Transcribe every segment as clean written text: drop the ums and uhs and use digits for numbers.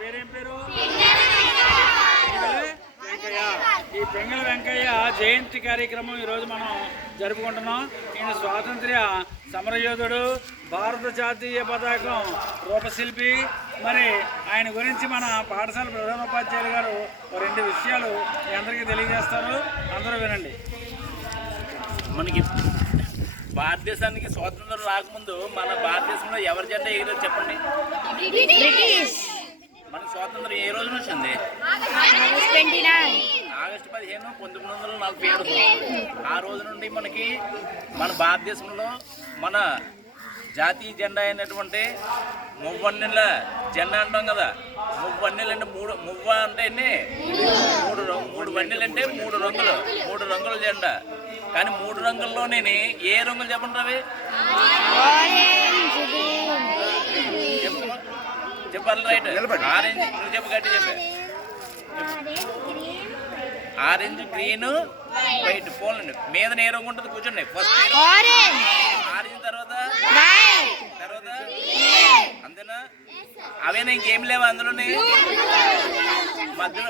పేరేం పేరు? వెంకయ్య. ఈ పెంగళ వెంకయ్య జయంతి కార్యక్రమం ఈరోజు మనం జరుపుకుంటున్నాం. ఈయన స్వాతంత్ర్య సమరయోధుడు, భారత జాతీయ పతాకం రూపశిల్పి. మరి ఆయన గురించి మన పాఠశాల ప్రధానోపాధ్యాయులు గారు రెండు విషయాలు మీ అందరికీ తెలియజేస్తారు, అందరూ వినండి. మనకి భారతదేశానికి స్వాతంత్రం రాకముందు మన భారతదేశంలో ఎవరి జెండా ఎగిరో చెప్పండి. మన స్వాతంత్రం ఏ రోజున వచ్చింది? ఆగస్టు 15, 1947. ఆ రోజు నుండి మనకి మన భారతదేశంలో మన జాతీయ జెండా అయినటువంటి మువ్వన్నెల జెండా అంటాం కదా. మువ్వన్నెలు అంటే మువ్వ అంటే మూడు వన్నెలు అంటే మూడు రంగుల జెండా. కానీ మూడు రంగుల్లోనే ఏ రంగులు చెప్పండి రవి? చెప్పాలి రైట్. ఆరెంజ్, నువ్వు చెప్పు గట్టి చెప్పే. Orange, green, white. పోలండి మీద ఏ రంగు ఉంటుంది? కూర్చోండి. ఫస్ట్ ఆరెంజ్, తర్వాత అంతేనా? అవేనా? ఇంకేం లేవా అందులోనే?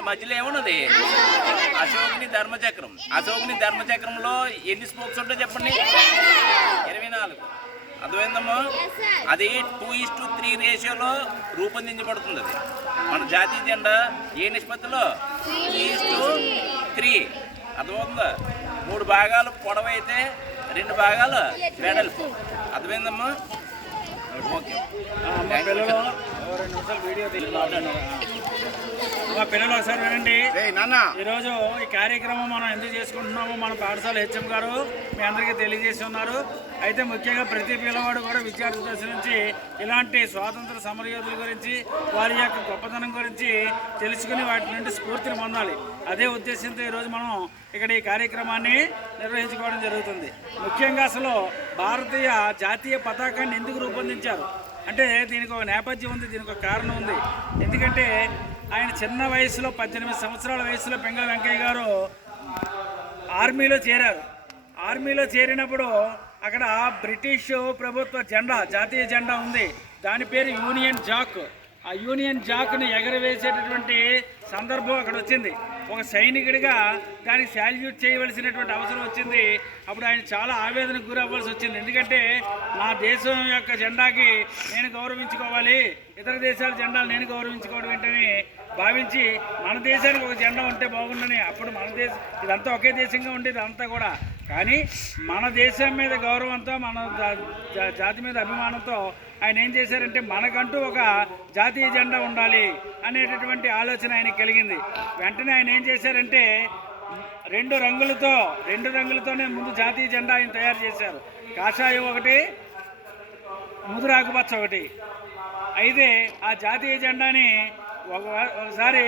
మధ్యలో ఏమున్నది? అశోకుని ధర్మచక్రంలో ఎన్ని స్పోక్స్ ఉంటాయో చెప్పండి? 24. అర్థమైందమ్మా? అది 2:3 రేషియోలో రూపొందించబడుతుంది. అది మన జాతీయ జెండా ఏ నిష్పత్తిలో? 2:3. అర్థమవుతుందా? 3 భాగాలు పొడవైతే 2 భాగాలు వెడల్పు. అర్థమైందమ్మా? ఓకే. మా పిల్లలు ఒకసారి వినండి. ఈరోజు ఈ కార్యక్రమం మనం ఎందుకు చేసుకుంటున్నామో మన పాఠశాల హెచ్ఎం గారు మీ అందరికీ తెలియజేసి ఉన్నారు. అయితే ముఖ్యంగా ప్రతి పిల్లవాడు కూడా విద్యార్థి దశ నుంచి ఇలాంటి స్వాతంత్ర సమరయోధుల గురించి, వారి యొక్క గొప్పతనం గురించి తెలుసుకుని వాటి నుండి స్ఫూర్తిని పొందాలి. అదే ఉద్దేశంతో ఈరోజు మనం ఇక్కడ ఈ కార్యక్రమాన్ని నిర్వహించుకోవడం జరుగుతుంది. ముఖ్యంగా అసలు భారతీయ జాతీయ పతాకాన్ని ఎందుకు రూపొందించారు అంటే దీనికి ఒక నేపథ్యం ఉంది, దీనికి ఒక కారణం ఉంది. ఎందుకంటే ఆయన చిన్న వయసులో 18 సంవత్సరాల వయసులో పెంగళ వెంకయ్య గారు ఆర్మీలో చేరారు. ఆర్మీలో చేరినప్పుడు అక్కడ బ్రిటిష్ ప్రభుత్వ జెండా, జాతీయ జెండా ఉంది. దాని పేరు యూనియన్ జాక్. ఆ యూనియన్ జాక్ని ఎగరవేసేటటువంటి సందర్భం అక్కడ వచ్చింది. ఒక సైనికుడిగా దానికి శాల్యూట్ చేయవలసినటువంటి అవసరం వచ్చింది. అప్పుడు ఆయన చాలా ఆవేదనకు గురవ్వాల్సి వచ్చింది. ఎందుకంటే నా దేశం యొక్క జెండాకి నేను గౌరవించుకోవాలి, ఇతర దేశాల జెండాలు నేను గౌరవించుకోవడం ఏంటని భావించి మన దేశానికి ఒక జెండా ఉంటే బాగుండని. అప్పుడు మన దేశం ఇదంతా ఒకే దేశంగా ఉండేది అంతా కూడా. కానీ మన దేశం మీద గౌరవంతో, మన జాతి మీద అభిమానంతో ఆయన ఏం చేశారంటే మనకంటూ ఒక జాతీయ జెండా ఉండాలి అనేటటువంటి ఆలోచన ఆయనకి కలిగింది. వెంటనే ఆయన ఏం చేశారంటే రెండు రంగులతోనే ముందు జాతీయ జెండా ఆయన తయారు చేశారు. కాషాయం ఒకటి, ముదురాకుపచ్చ ఒకటి. అయితే ఆ జాతీయ జెండాని ఒకసారి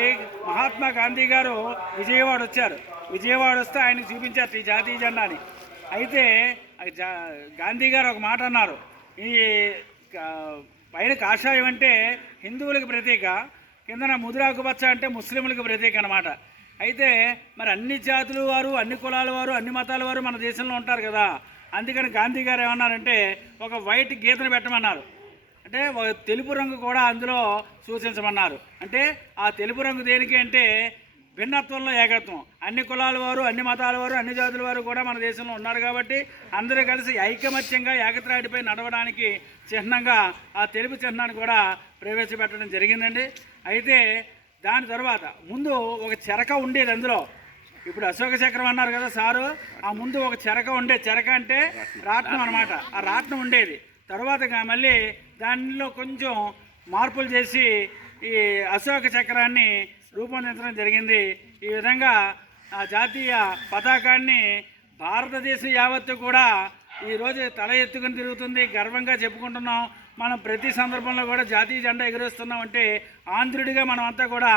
మహాత్మా గాంధీ గారు విజయవాడ వచ్చారు. విజయవాడ వస్తే ఆయనకు చూపించారు ఈ జాతీయ జెండాని. అయితే గాంధీ గారు ఒక మాట అన్నారు, ఈ పైన కాషాయం అంటే హిందువులకు ప్రతీక, కిందన ముదురాకుపచ్చ అంటే ముస్లింలకు ప్రతీక అన్నమాట. అయితే మరి అన్ని జాతుల వారు, అన్ని కులాల వారు, అన్ని మతాల వారు మన దేశంలో ఉంటారు కదా. అందుకని గాంధీ గారు ఏమన్నారంటే ఒక వైట్ గీతను పెట్టమన్నారు. అంటే ఒక తెలుపు రంగు కూడా అందులో సూచించమన్నారు. అంటే ఆ తెలుపు రంగు దేనికి అంటే భిన్నత్వంలో ఏకత్వం. అన్ని కులాల వారు, అన్ని మతాల వారు, అన్ని జాతుల వారు కూడా మన దేశంలో ఉన్నారు కాబట్టి అందరూ కలిసి ఐకమత్యంగా ఏకత్రాటిపై నడవడానికి చిహ్నంగా ఆ తెలుపు చిహ్నాన్ని కూడా ప్రవేశపెట్టడం జరిగిందండి. అయితే దాని తర్వాత ముందు ఒక చెరక ఉండేది అందులో. ఇప్పుడు అశోక చక్రం అన్నారు కదా సారు, ఆ ముందు ఒక చెరక ఉండేది. చెరక అంటే రాట్నం అనమాట. ఆ రాట్నం ఉండేది. తర్వాత మళ్ళీ దానిలో కొంచెం మార్పులు చేసి ఈ అశోక చక్రాన్ని రూపొందించడం జరిగింది. ఈ విధంగా ఆ జాతీయ పతాకాన్ని భారతదేశం యావత్తు కూడా ఈరోజు తల ఎత్తుకుని తిరుగుతుంది. గర్వంగా చెప్పుకుంటున్నాం. మనం ప్రతి సందర్భంలో కూడా జాతీయ జెండా ఎగురేస్తున్నాం అంటే ఆంధ్రుడిగా మనం అంతా కూడా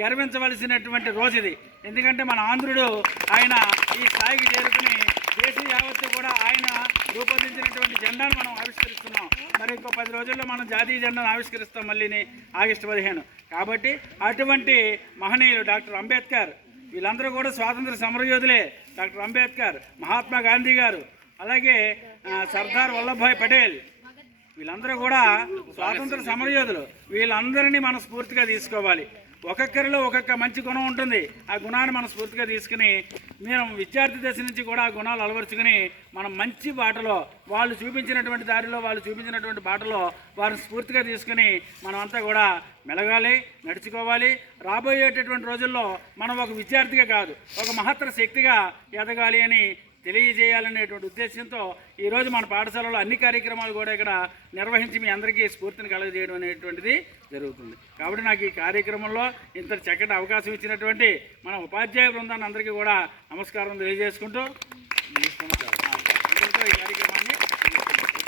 గర్వించవలసినటువంటి రోజు ఇది. ఎందుకంటే మన ఆంధ్రుడు ఆయన ఈ స్థాయికి చేరుకుని దేశం యావత్తు కూడా ఆయన రూపొందించినటువంటి జెండాను మనం ఆవిష్కరిస్తున్నాం. మరి ఇంకో 10 రోజుల్లో మనం జాతీయ జెండాను ఆవిష్కరిస్తాం మళ్ళీని ఆగస్టు 15. కాబట్టి అటువంటి మహనీయులు డాక్టర్ అంబేద్కర్, వీళ్ళందరూ కూడా స్వాతంత్ర సమరయోధులే. డాక్టర్ అంబేద్కర్, మహాత్మా గాంధీ గారు, అలాగే సర్దార్ వల్లభాయ్ పటేల్, వీళ్ళందరూ కూడా స్వాతంత్ర సమరయోధులు. వీళ్ళందరినీ మనం స్ఫూర్తిగా తీసుకోవాలి. ఒక్కొక్కరిలో ఒక్కొక్క మంచి గుణం ఉంటుంది. ఆ గుణాన్ని మనం స్ఫూర్తిగా తీసుకుని మేము విద్యార్థి దశ నుంచి కూడా ఆ గుణాలు అలవరుచుకుని మనం మంచి బాటలో వాళ్ళు చూపించినటువంటి దారిలో వాళ్ళు చూపించినటువంటి బాటలో వారిని స్ఫూర్తిగా తీసుకుని మనమంతా కూడా మెలగాలి, నడుచుకోవాలి. రాబోయేటటువంటి రోజుల్లో మనం ఒక విద్యార్థిగా కాదు, ఒక మహత్తర శక్తిగా ఎదగాలి అని తెలియజేయాలనేటువంటి ఉద్దేశంతో ఈరోజు మన పాఠశాలలో అన్ని కార్యక్రమాలు కూడా ఇక్కడ నిర్వహించి మీ అందరికీ స్ఫూర్తిని కలగజేయడం అనేటువంటిది జరుగుతుంది. కాబట్టి నాకు ఈ కార్యక్రమంలో ఇంత చక్కటి అవకాశం ఇచ్చినటువంటి మన ఉపాధ్యాయ బృందాన్ని అందరికీ కూడా నమస్కారం తెలియజేసుకుంటూ ఈ కార్యక్రమాన్ని